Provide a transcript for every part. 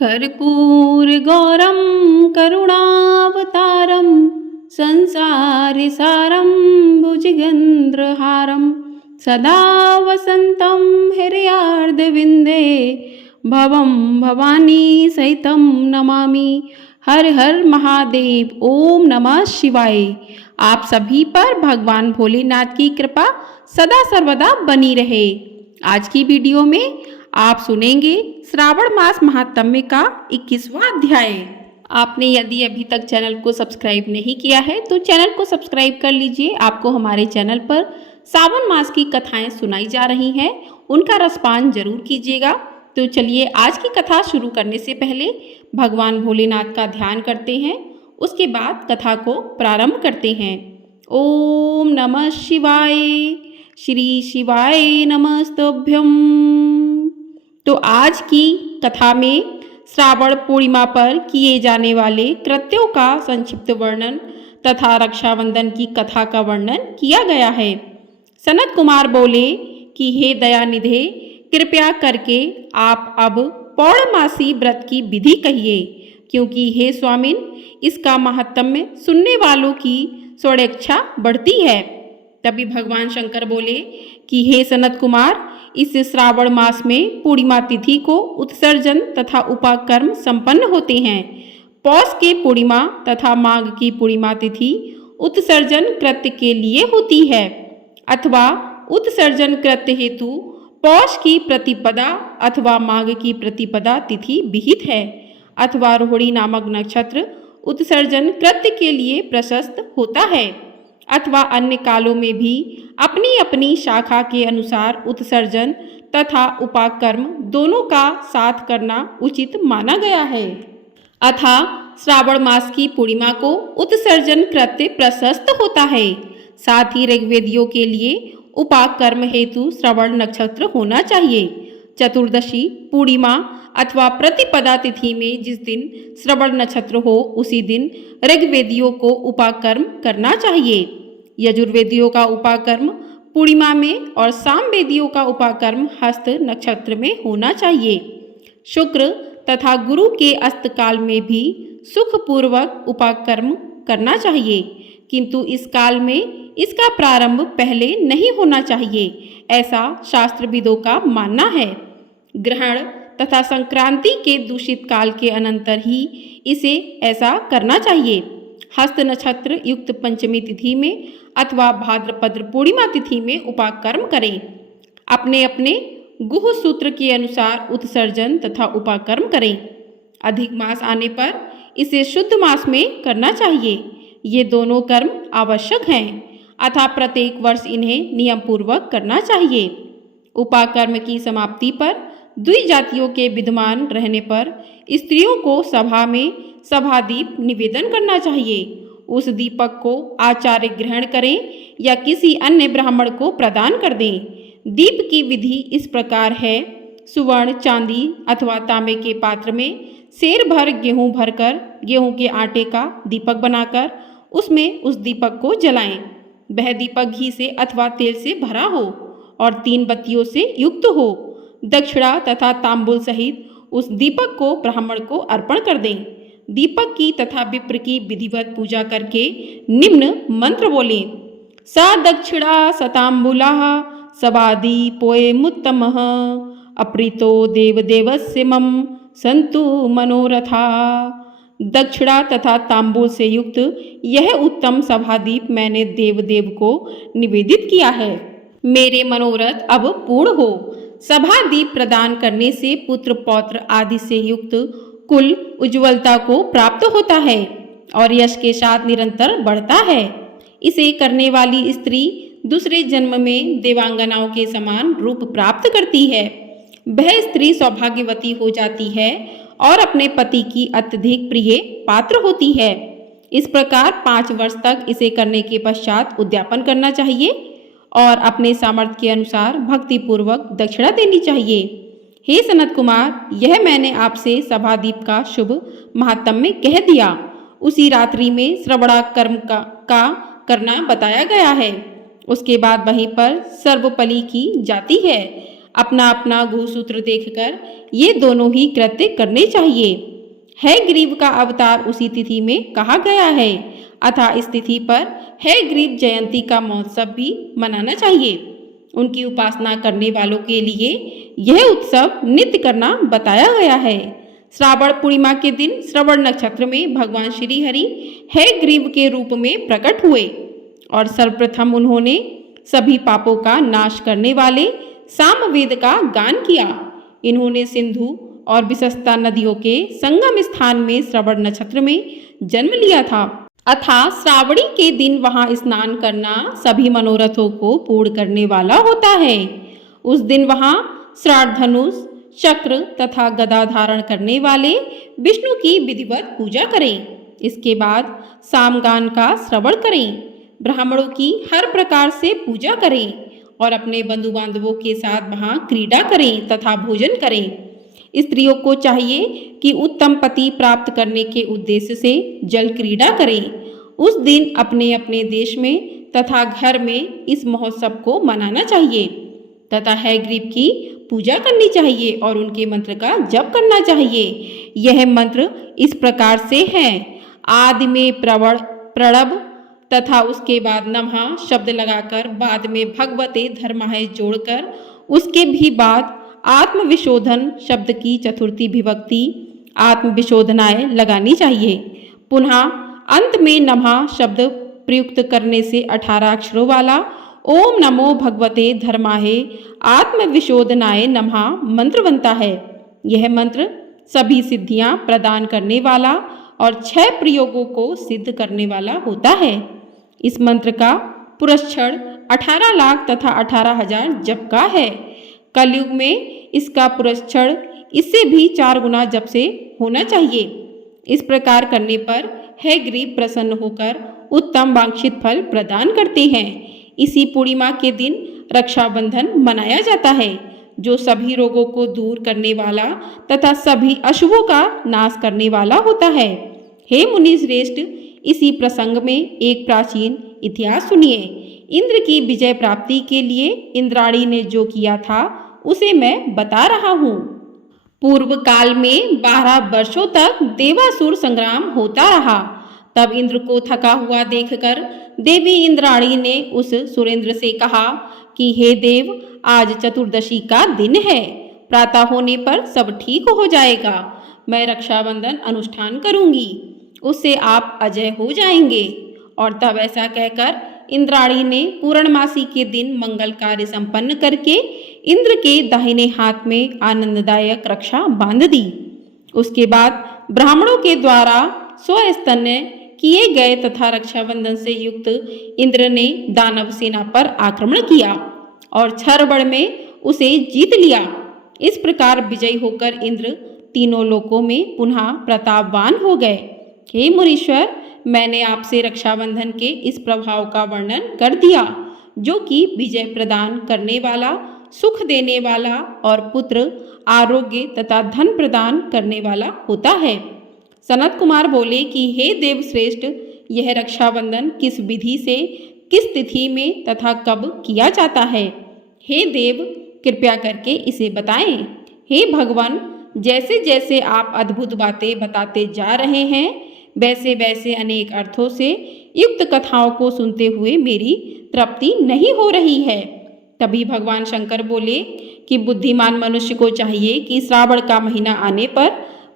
कर्पूरगौरं करुणावतारं संसारसारं भुजगेन्द्रहारं सदा वसन्तं हृदयार्धविन्दे भवं भवानी सहितं नमामि। हर हर महादेव। ओम नमः शिवाय। आप सभी पर भगवान भोलेनाथ की कृपा सदा सर्वदा बनी रहे। आज की वीडियो में आप सुनेंगे श्रावण मास महात्म्य का 21वां अध्याय। आपने यदि अभी तक चैनल को सब्सक्राइब नहीं किया है तो चैनल को सब्सक्राइब कर लीजिए। आपको हमारे चैनल पर सावन मास की कथाएं सुनाई जा रही हैं, उनका रसपान जरूर कीजिएगा। तो चलिए आज की कथा शुरू करने से पहले भगवान भोलेनाथ का ध्यान करते हैं, उसके बाद कथा को प्रारंभ करते हैं। ओम नमः शिवाय। श्री शिवाय नमस्तुभ्यं। तो आज की कथा में श्रावण पूर्णिमा पर किए जाने वाले कृत्यों का संक्षिप्त वर्णन तथा रक्षाबंधन की कथा का वर्णन किया गया है। सनत कुमार बोले कि हे दयानिधे, कृपया करके आप अब पौर्णमासी व्रत की विधि कहिए, क्योंकि हे स्वामिन, इसका महात्म्य सुनने वालों की स्वेच्छा बढ़ती है। तभी भगवान शंकर बोले कि हे सनत कुमार, इस श्रावण मास में पूर्णिमा तिथि को उत्सर्जन तथा उपाकर्म संपन्न होते हैं। पौष के पूर्णिमा तथा माघ की पूर्णिमा तिथि उत्सर्जन कृत्य के लिए होती है, अथवा उत्सर्जन कृत्य हेतु पौष की प्रतिपदा अथवा माघ की प्रतिपदा तिथि विहित है, अथवा रोहिणी नामक नक्षत्र उत्सर्जन कृत्य के लिए प्रशस्त होता है, अथवा अन्य कालों में भी अपनी अपनी शाखा के अनुसार उत्सर्जन तथा उपाकर्म दोनों का साथ करना उचित माना गया है। अथा श्रावण मास की पूर्णिमा को उत्सर्जन कृत्य प्रशस्त होता है। साथ ही ऋग्वेदियों के लिए उपाकर्म हेतु श्रवण नक्षत्र होना चाहिए। चतुर्दशी, पूर्णिमा अथवा प्रतिपदा तिथि में जिस दिन श्रवण नक्षत्र हो उसी दिन ऋग्वेदियों को उपाकर्म करना चाहिए। यजुर्वेदियों का उपाकर्म पूर्णिमा में और सामवेदियों का उपाकर्म हस्त नक्षत्र में होना चाहिए। शुक्र तथा गुरु के अस्तकाल में भी सुखपूर्वक उपाकर्म करना चाहिए, किंतु इस काल में इसका प्रारंभ पहले नहीं होना चाहिए, ऐसा शास्त्रविदों का मानना है। ग्रहण तथा संक्रांति के दूषित काल के अनंतर ही इसे ऐसा करना चाहिए। हस्त नक्षत्र युक्त पंचमी तिथि में अथवा भाद्रपद पूर्णिमा तिथि में उपाकर्म करें। अपने अपने गुह सूत्र के अनुसार उत्सर्जन तथा उपाकर्म करें। अधिक मास आने पर इसे शुद्ध मास में करना चाहिए। ये दोनों कर्म आवश्यक हैं, अतः प्रत्येक वर्ष इन्हें नियम पूर्वक करना चाहिए। उपाकर्म की समाप्ति पर द्विजातियों के विद्यमान रहने पर स्त्रियों को सभा में सभादीप निवेदन करना चाहिए। उस दीपक को आचार्य ग्रहण करें या किसी अन्य ब्राह्मण को प्रदान कर दें। दीप की विधि इस प्रकार है। सुवर्ण, चांदी अथवा तांबे के पात्र में सेर भर गेहूं भरकर गेहूं के आटे का दीपक बनाकर उसमें उस दीपक को जलाएं। वह दीपक घी से अथवा तेल से भरा हो और 3 बत्तियों से युक्त हो। दक्षिणा तथा तांबुल सहित उस दीपक को ब्राह्मण को अर्पण कर दें। दीपक की तथा विप्र की विधिवत पूजा करके निम्न मंत्र बोलें। स दक्षिणा सतांबुला सबादीपोएमुत्तमः अप्रीतो देवदेवस्य मम संतु मनोरथा। दक्षिणा तथा तांबूल से युक्त यह उत्तम सभादीप मैंने देवदेव को निवेदित किया है। मेरे मनोरथ अब पूर्ण हो। सभादीप प्रदान करने से पुत्र पौत्र आदि से युक्त कुल उज्ज्वलता को प्राप्त होता है और यश के साथ निरंतर बढ़ता है। इसे करने वाली स्त्री दूसरे जन्म में देवांगनाओं के समान रूप प्राप्त करती है। वह स्त्री सौभाग्यवती हो जाती है और अपने पति की अत्यधिक प्रिय पात्र होती है। इस प्रकार 5 वर्ष तक इसे करने के पश्चात उद्यापन करना चाहिए और अपने सामर्थ्य के अनुसार भक्तिपूर्वक दक्षिणा देनी चाहिए। हे सनत कुमार, यह मैंने आपसे सभादीप का शुभ महात्म्य कह दिया। उसी रात्रि में श्रवणाकर्म का करना बताया गया है। उसके बाद वहीं पर सर्वपली की जाती है, अपना अपना गुरुसूत्र देखकर ये दोनों ही कृत्य करने चाहिए। हयग्रीव का अवतार उसी तिथि में कहा गया है, अतः इस तिथि पर हयग्रीव जयंती का महोत्सव भी मनाना चाहिए। उनकी उपासना करने वालों के लिए यह उत्सव नित्य करना बताया गया है। श्रावण पूर्णिमा के दिन श्रवण नक्षत्र में भगवान श्री हरि हयग्रीव के रूप में प्रकट हुए और सर्वप्रथम उन्होंने सभी पापों का नाश करने वाले सामवेद का गान किया। इन्होंने सिंधु और विशस्ता नदियों के संगम स्थान में श्रवण नक्षत्र में जन्म लिया था, अतः श्रावणी के दिन वहां स्नान करना सभी मनोरथों को पूर्ण करने वाला होता है। उस दिन वहां श्राद्ध धनुष, चक्र तथा गदा धारण करने वाले विष्णु की विधिवत पूजा करें। इसके बाद सामगान का श्रवण करें, ब्राह्मणों की हर प्रकार से पूजा करें और अपने बंधु बांधवों के साथ वहां क्रीड़ा करें तथा भोजन करें। स्त्रियों को चाहिए कि उत्तम पति प्राप्त करने के उद्देश्य से जल क्रीड़ा करें। उस दिन अपने अपने देश में तथा घर में इस महोत्सव को मनाना चाहिए तथा हयग्रीव की पूजा करनी चाहिए और उनके मंत्र का जप करना चाहिए। यह मंत्र इस प्रकार से है: आदि में प्रणव तथा उसके बाद नमः शब्द लगाकर बाद में भगवते धर्माय जोड़कर उसके भी बाद आत्मविशोधन शब्द की चतुर्थी विभक्ति आत्मविशोधनाय लगानी चाहिए। पुनः अंत में नमः शब्द प्रयुक्त करने से 18 अक्षरों वाला ओम नमो भगवते धर्माय आत्मविशोधनाय नमः मंत्र बनता है। यह मंत्र सभी सिद्धियां प्रदान करने वाला और 6 प्रयोगों को सिद्ध करने वाला होता है। इस मंत्र का पुरस्क्षण 18 लाख तथा 18,000 जप का है। कलयुग में इसका पुरस्क्षण इससे भी 4 गुना जप से होना चाहिए। इस प्रकार करने पर हयग्रीव प्रसन्न होकर उत्तम वांछित फल प्रदान करते हैं। इसी पूर्णिमा के दिन रक्षाबंधन मनाया जाता है, जो सभी रोगों को दूर करने वाला तथा सभी अशुभों का नाश करने वाला होता है। हे मुनि श्रेष्ठ, इसी प्रसंग में एक प्राचीन इतिहास सुनिए। इंद्र की विजय प्राप्ति के लिए इंद्राणी ने जो किया था उसे मैं बता रहा हूँ। पूर्व काल में 12 वर्षों तक देवासुर संग्राम होता रहा। तब इंद्र को थका हुआ देखकर देवी इंद्राणी ने उस सुरेंद्र से कहा कि हे देव, आज चतुर्दशी का दिन है, प्रातः होने पर सब ठीक हो जाएगा। मैं रक्षाबंधन अनुष्ठान करूंगी, उससे आप अजय हो जाएंगे। और तब ऐसा कहकर इंद्राणी ने पूर्णमासी के दिन मंगल कार्य संपन्न करके इंद्र के दाहिने हाथ में आनंददायक रक्षा बांध दी। उसके बाद ब्राह्मणों के द्वारा स्वस्तन्य किए गए तथा रक्षाबंधन से युक्त इंद्र ने दानव सेना पर आक्रमण किया और क्षरबड़ में उसे जीत लिया। इस प्रकार विजयी होकर इंद्र तीनों लोकों में पुनः प्रतापवान हो गए। हे मुनीश्वर, मैंने आपसे रक्षाबंधन के इस प्रभाव का वर्णन कर दिया, जो कि विजय प्रदान करने वाला, सुख देने वाला और पुत्र, आरोग्य तथा धन प्रदान करने वाला होता है। सनत कुमार बोले कि हे देव श्रेष्ठ, यह रक्षाबंधन किस विधि से, किस तिथि में तथा कब किया जाता है? हे देव, कृपया करके इसे बताएं। हे भगवान, जैसे जैसे आप अद्भुत बातें बताते जा रहे हैं, वैसे वैसे अनेक अर्थों से युक्त कथाओं को सुनते हुए मेरी तृप्ति नहीं हो रही है। तभी भगवान शंकर बोले कि बुद्धिमान मनुष्य को चाहिए कि श्रावण का महीना आने पर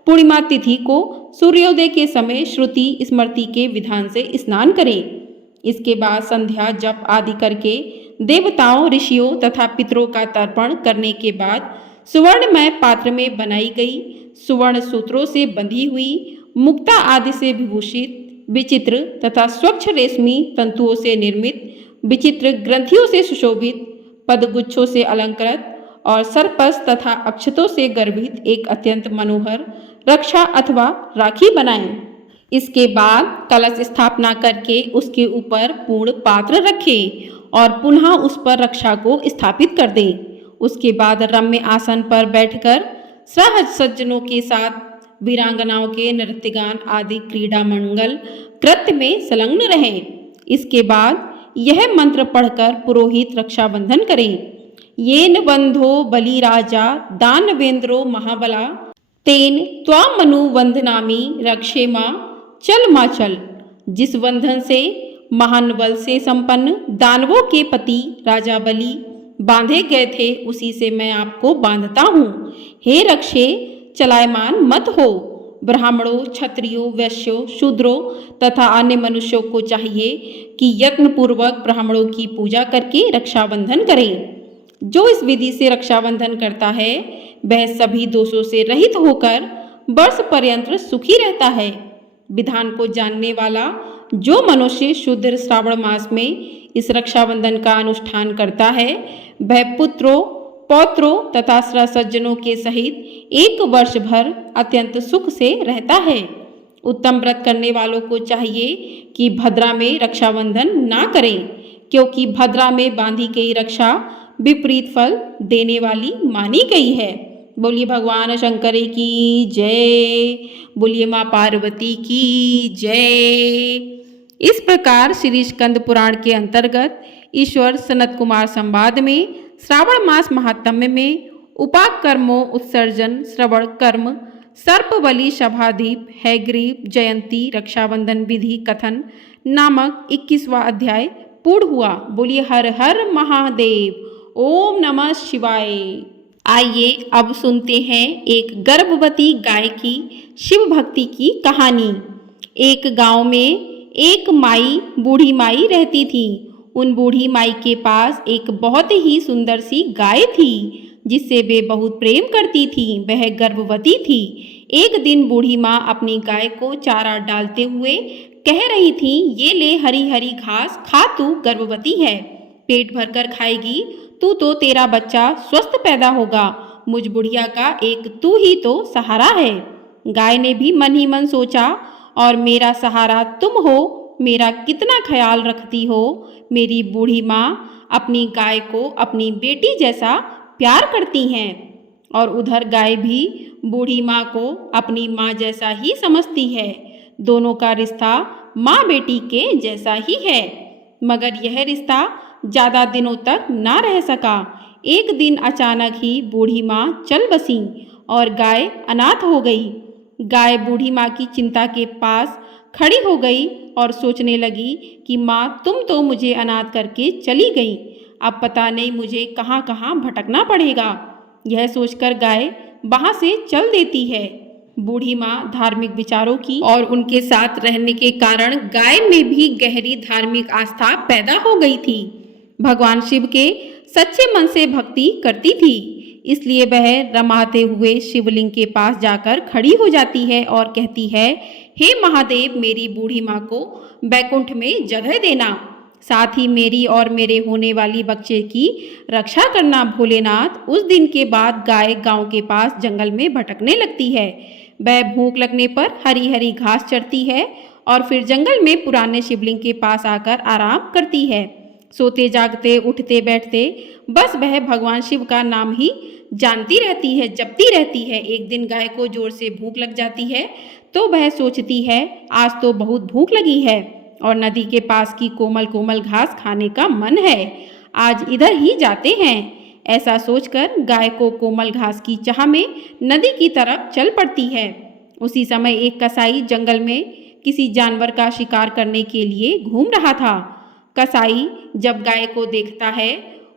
पूर्णिमा तिथि को सूर्योदय के समय श्रुति स्मृति के विधान से स्नान करें। इसके बाद संध्या जप आदि करके देवताओं, ऋषियों तथा पितरों का तर्पण करने के बाद सुवर्णमय पात्र में बनाई गई, सुवर्ण सूत्रों से बंधी हुई, मुक्ता आदि से विभूषित, विचित्र तथा स्वच्छ रेशमी तंतुओं से निर्मित, विचित्र ग्रंथियों से सुशोभित, पदगुच्छों से अलंकृत और सर्पस तथा अक्षतों से गर्भित एक अत्यंत मनोहर रक्षा अथवा राखी बनाएं। इसके बाद कलश स्थापना करके उसके ऊपर पूर्ण पात्र रखें और पुनः उस पर रक्षा को स्थापित कर दें। उसके बाद रम्य आसन पर बैठकर सहज सज्जनों के साथ वीरांगनाओं के नृत्यगान आदि क्रीड़ा मंगल कृत्य में संलग्न रहें। इसके बाद यह मंत्र पढ़कर पुरोहित रक्षाबंधन करें। येन बंधो बलिराजा दानवेंद्रो महाबला तेन त्वामनु वंदनामि रक्षे माँ चल माँ चल। जिस बंधन से महान बल से संपन्न दानवों के पति राजा बलि बांधे गए थे उसी से मैं आपको बांधता हूँ। हे रक्षे चलायमान मत हो। ब्राह्मणों, क्षत्रियों, वैश्यों, शूद्रों तथा अन्य मनुष्यों को चाहिए कि यत्नपूर्वक ब्राह्मणों की पूजा करके रक्षाबंधन करें। जो इस विधि से रक्षाबंधन करता है वह सभी दोषों से रहित होकर वर्ष पर्यंत सुखी रहता है। विधान को जानने वाला जो मनुष्य शुद्ध श्रावण मास में इस रक्षाबंधन का अनुष्ठान करता है वह पुत्रों, पौत्रों तथा सज्जनों के सहित एक वर्ष भर अत्यंत सुख से रहता है। उत्तम व्रत करने वालों को चाहिए कि भद्रा में रक्षाबंधन ना करें, क्योंकि भद्रा में बांधी गई रक्षा विपरीत फल देने वाली मानी गई है। बोलिए भगवान शंकर की जय, बोलिए माँ पार्वती की जय। इस प्रकार श्री स्कंद पुराण के अंतर्गत ईश्वर सनत कुमार संवाद में श्रावण मास महात्म्य में उपाक कर्मों उत्सर्जन, श्रवण कर्म, सर्प बलि, सभादीप, हैग्रीव जयंती, रक्षाबंधन विधि कथन नामक 21वां अध्याय पूर्ण हुआ। बोलिए हर हर महादेव। ओम नमः शिवाय। आइए अब सुनते हैं एक गर्भवती गाय की शिव भक्ति की कहानी। एक गांव में एक माई, बूढ़ी माई रहती थी। उन बूढ़ी माई के पास एक बहुत ही सुंदर सी गाय थी जिससे वे बहुत प्रेम करती थी। वह गर्भवती थी। एक दिन बूढ़ी माँ अपनी गाय को चारा डालते हुए कह रही थी, ये ले हरी हरी घास खा, तू गर्भवती है, पेट भरकर खाएगी तो तेरा बच्चा स्वस्थ पैदा होगा। मुझ बुढ़िया का एक तू ही तो सहारा है। गाय ने भी मन ही मन सोचा, और मेरा सहारा तुम हो, मेरा कितना ख्याल रखती हो। मेरी बूढ़ी माँ अपनी गाय को अपनी बेटी जैसा प्यार करती हैं, और उधर गाय भी बूढ़ी माँ को अपनी माँ जैसा ही समझती है। दोनों का रिश्ता माँ बेटी के जैसा ही है। मगर यह रिश्ता ज़्यादा दिनों तक ना रह सका। एक दिन अचानक ही बूढ़ी माँ चल बसी और गाय अनाथ हो गई। गाय बूढ़ी माँ की चिंता के पास खड़ी हो गई और सोचने लगी कि माँ, तुम तो मुझे अनाथ करके चली गई, अब पता नहीं मुझे कहाँ कहाँ भटकना पड़ेगा। यह सोचकर गाय वहाँ से चल देती है। बूढ़ी माँ धार्मिक विचारों की और उनके साथ रहने के कारण गाय में भी गहरी धार्मिक आस्था पैदा हो गई थी। भगवान शिव के सच्चे मन से भक्ति करती थी, इसलिए वह रमाते हुए शिवलिंग के पास जाकर खड़ी हो जाती है और कहती है, हे महादेव, मेरी बूढ़ी माँ को बैकुंठ में जगह देना, साथ ही मेरी और मेरे होने वाली बच्चे की रक्षा करना भोलेनाथ। उस दिन के बाद गाय गांव के पास जंगल में भटकने लगती है। वह भूख लगने पर हरी हरी घास चरती है और फिर जंगल में पुराने शिवलिंग के पास आकर आराम करती है। सोते जागते, उठते बैठते बस वह भगवान शिव का नाम ही जानती रहती है, जपती रहती है। एक दिन गाय को जोर से भूख लग जाती है तो वह सोचती है, आज तो बहुत भूख लगी है और नदी के पास की कोमल कोमल घास खाने का मन है, आज इधर ही जाते हैं। ऐसा सोचकर गाय को कोमल घास की चाह में नदी की तरफ चल पड़ती है। उसी समय एक कसाई जंगल में किसी जानवर का शिकार करने के लिए घूम रहा था। कसाई जब गाय को देखता है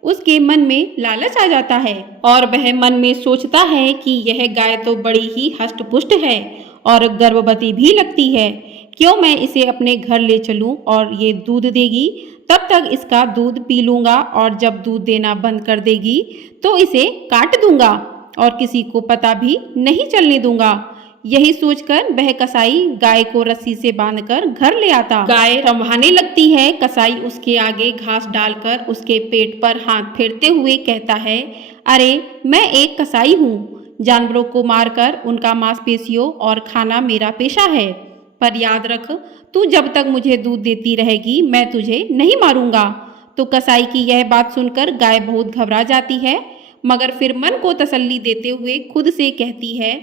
उसके मन में लालच आ जाता है और वह मन में सोचता है कि यह गाय तो बड़ी ही हष्ट-पुष्ट है और गर्भवती भी लगती है, क्यों मैं इसे अपने घर ले चलूं और ये दूध देगी, तब तक इसका दूध पी लूँगा और जब दूध देना बंद कर देगी तो इसे काट दूंगा और किसी को पता भी नहीं चलने दूंगा। यही सोचकर वह कसाई गाय को रस्सी से बांधकर घर ले आता। गाय रंभाने लगती है। कसाई उसके आगे घास डालकर उसके पेट पर हाथ फेरते हुए कहता है, अरे मैं एक कसाई हूँ, जानवरों को मारकर उनका मांसपेशियों और खाना मेरा पेशा है, पर याद रख, तू जब तक मुझे दूध देती रहेगी मैं तुझे नहीं मारूंगा। तो कसाई की यह बात सुनकर गाय बहुत घबरा जाती है, मगर फिर मन को तसल्ली देते हुए खुद से कहती है,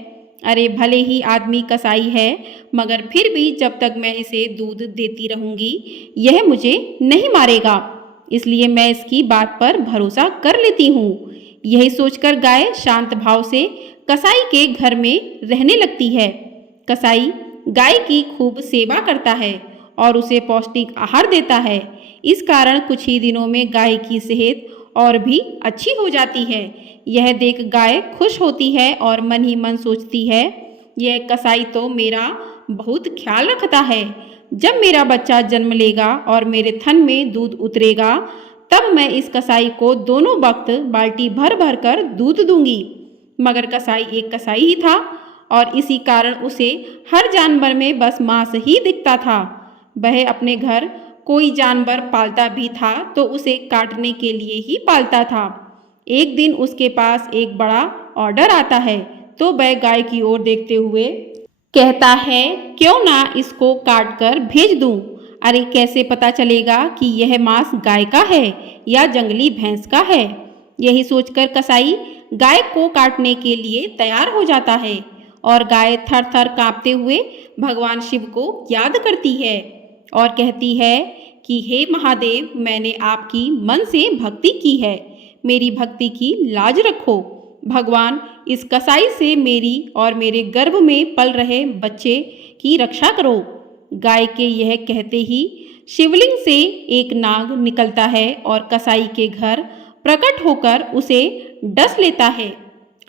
अरे भले ही आदमी कसाई है, मगर फिर भी जब तक मैं इसे दूध देती रहूंगी यह मुझे नहीं मारेगा। इसलिए मैं इसकी बात पर भरोसा कर लेती हूँ। यही सोचकर गाय शांत भाव से कसाई के घर में रहने लगती है। कसाई गाय की खूब सेवा करता है और उसे पौष्टिक आहार देता है। इस कारण कुछ ही दिनों में गाय की सेहत और भी अच्छी हो जाती है। यह देख गाय खुश होती है और मन ही मन सोचती है, यह कसाई तो मेरा बहुत ख्याल रखता है। जब मेरा बच्चा जन्म लेगा और मेरे थन में दूध उतरेगा, तब मैं इस कसाई को दोनों वक्त बाल्टी भर भर कर दूध दूंगी। मगर कसाई एक कसाई ही था और इसी कारण उसे हर जानवर में बस मांस ही दिखता था। वह अपने घर कोई जानवर पालता भी था तो उसे काटने के लिए ही पालता था। एक दिन उसके पास एक बड़ा ऑर्डर आता है तो वह गाय की ओर देखते हुए कहता है, क्यों ना इसको काट कर भेज दूं। अरे कैसे पता चलेगा कि यह मांस गाय का है या जंगली भैंस का है। यही सोचकर कसाई गाय को काटने के लिए तैयार हो जाता है और गाय थर थर कांपते हुए भगवान शिव को याद करती है और कहती है कि हे महादेव, मैंने आपकी मन से भक्ति की है, मेरी भक्ति की लाज रखो। भगवान इस कसाई से मेरी और मेरे गर्भ में पल रहे बच्चे की रक्षा करो। गाय के यह कहते ही शिवलिंग से एक नाग निकलता है और कसाई के घर प्रकट होकर उसे डस लेता है।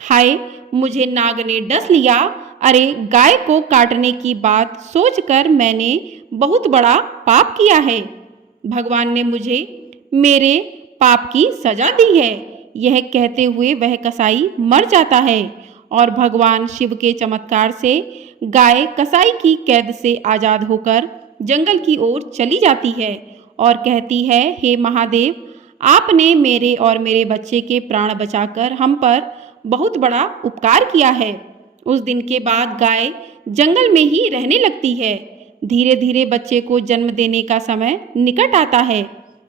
हाय, मुझे नाग ने डस लिया। अरे, गाय को काटने की बात सोचकर मैंने बहुत बड़ा पाप किया है। भगवान ने मुझे मेरे पाप की सजा दी है। यह कहते हुए वह कसाई मर जाता है और भगवान शिव के चमत्कार से गाय कसाई की कैद से आजाद होकर जंगल की ओर चली जाती है और कहती है, हे महादेव, आपने मेरे और मेरे बच्चे के प्राण बचाकर हम पर बहुत बड़ा उपकार किया है। उस दिन के बाद गाय जंगल में ही रहने लगती है। धीरे धीरे बच्चे को जन्म देने का समय निकट आता है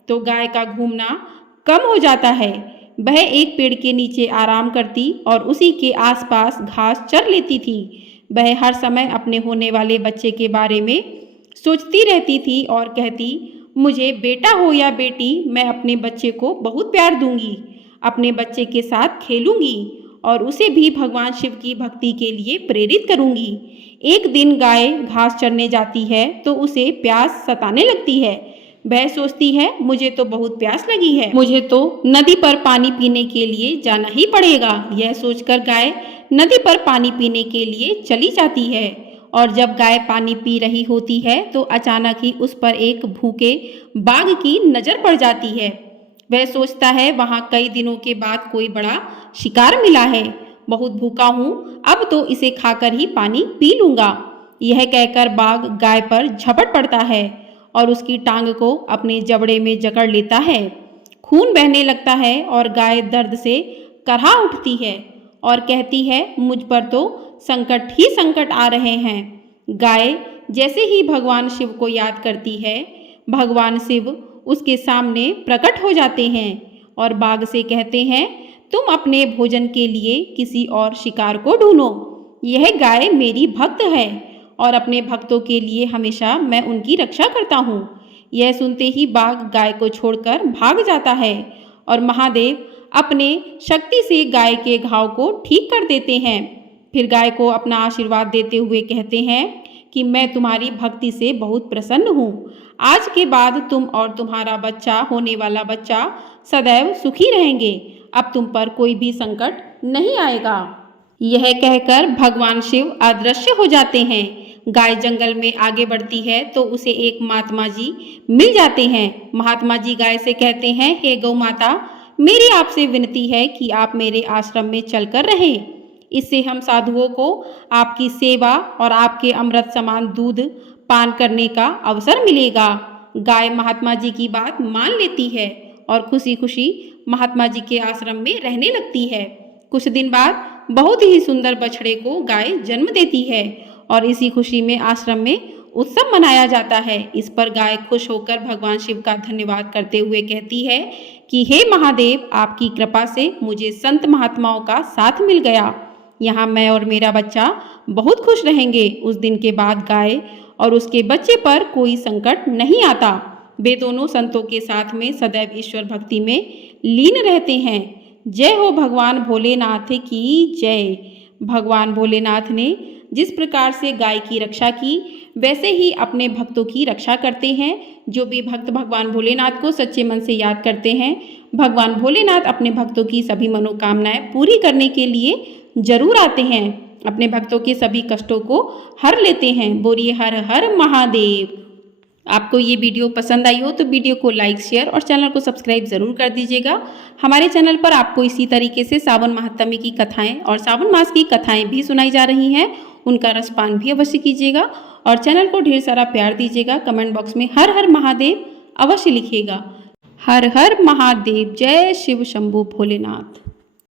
तो गाय का घूमना कम हो जाता है। वह एक पेड़ के नीचे आराम करती और उसी के आसपास घास चर लेती थी। वह हर समय अपने होने वाले बच्चे के बारे में सोचती रहती थी और कहती, मुझे बेटा हो या बेटी, मैं अपने बच्चे को बहुत प्यार दूंगी, अपने बच्चे के साथ खेलूंगी और उसे भी भगवान शिव की भक्ति के लिए प्रेरित करूंगी। एक दिन गाय घास चरने जाती है तो उसे प्यास सताने लगती है। वह सोचती है, मुझे तो बहुत प्यास लगी है, मुझे तो नदी पर पानी पीने के लिए जाना ही पड़ेगा। यह सोचकर गाय नदी पर पानी पीने के लिए चली जाती है और जब गाय पानी पी रही होती है तो अचानक ही उस पर एक भूखे बाघ की नजर पड़ जाती है। वह सोचता है, वहाँ कई दिनों के बाद कोई बड़ा शिकार मिला है, बहुत भूखा हूँ, अब तो इसे खाकर ही पानी पी लूंगा। यह कहकर बाघ गाय पर झपट पड़ता है और उसकी टांग को अपने जबड़े में जकड़ लेता है। खून बहने लगता है और गाय दर्द से करहा उठती है और कहती है, मुझ पर तो संकट ही संकट आ रहे हैं। गाय जैसे ही भगवान शिव को याद करती है, भगवान शिव उसके सामने प्रकट हो जाते हैं और बाघ से कहते हैं, तुम अपने भोजन के लिए किसी और शिकार को ढूंढो। यह गाय मेरी भक्त है और अपने भक्तों के लिए हमेशा मैं उनकी रक्षा करता हूँ। यह सुनते ही बाघ गाय को छोड़कर भाग जाता है और महादेव अपने शक्ति से गाय के घाव को ठीक कर देते हैं। फिर गाय को अपना आशीर्वाद देते हुए कहते हैं कि मैं तुम्हारी भक्ति से बहुत प्रसन्न हूँ। आज के बाद तुम और तुम्हारा बच्चा, होने वाला बच्चा, सदैव सुखी रहेंगे। अब तुम पर कोई भी संकट नहीं आएगा। यह कहकर भगवान शिव अदृश्य हो जाते हैं। गाय जंगल में आगे बढ़ती है तो उसे एक महात्मा जी मिल जाते हैं। महात्मा जी गाय से कहते हैं, हे गौ माता, मेरी आपसे विनती है कि आप मेरे आश्रम में चलकर रहें। इससे हम साधुओं को आपकी सेवा और आपके अमृत समान दूध पान करने का अवसर मिलेगा। गाय महात्मा जी की बात मान लेती है और खुशी खुशी महात्मा जी के आश्रम में रहने लगती है। कुछ दिन बाद बहुत ही सुंदर बछड़े को गाय जन्म देती है और इसी खुशी में आश्रम में उत्सव मनाया जाता है। इस पर गाय खुश होकर भगवान शिव का धन्यवाद करते हुए कहती है कि हे महादेव, आपकी कृपा से मुझे संत महात्माओं का साथ मिल गया। यहाँ मैं और मेरा बच्चा बहुत खुश रहेंगे। उस दिन के बाद गाय और उसके बच्चे पर कोई संकट नहीं आता। वे दोनों संतों के साथ में सदैव ईश्वर भक्ति में लीन रहते हैं। जय हो भगवान भोलेनाथ की जय। भगवान भोलेनाथ ने जिस प्रकार से गाय की रक्षा की, वैसे ही अपने भक्तों की रक्षा करते हैं। जो भी भक्त भगवान भोलेनाथ को सच्चे मन से याद करते हैं, भगवान भोलेनाथ अपने भक्तों की सभी मनोकामनाएं पूरी करने के लिए जरूर आते हैं। अपने भक्तों के सभी कष्टों को हर लेते हैं। बोलिए हर हर महादेव। आपको ये वीडियो पसंद आई हो तो वीडियो को लाइक, शेयर और चैनल को सब्सक्राइब ज़रूर कर दीजिएगा। हमारे चैनल पर आपको इसी तरीके से सावन महात्म्य की कथाएं और सावन मास की कथाएं भी सुनाई जा रही हैं, उनका रसपान भी अवश्य कीजिएगा और चैनल को ढेर सारा प्यार दीजिएगा। कमेंट बॉक्स में हर हर महादेव अवश्य लिखिएगा। हर हर महादेव। जय शिव शंभू भोलेनाथ।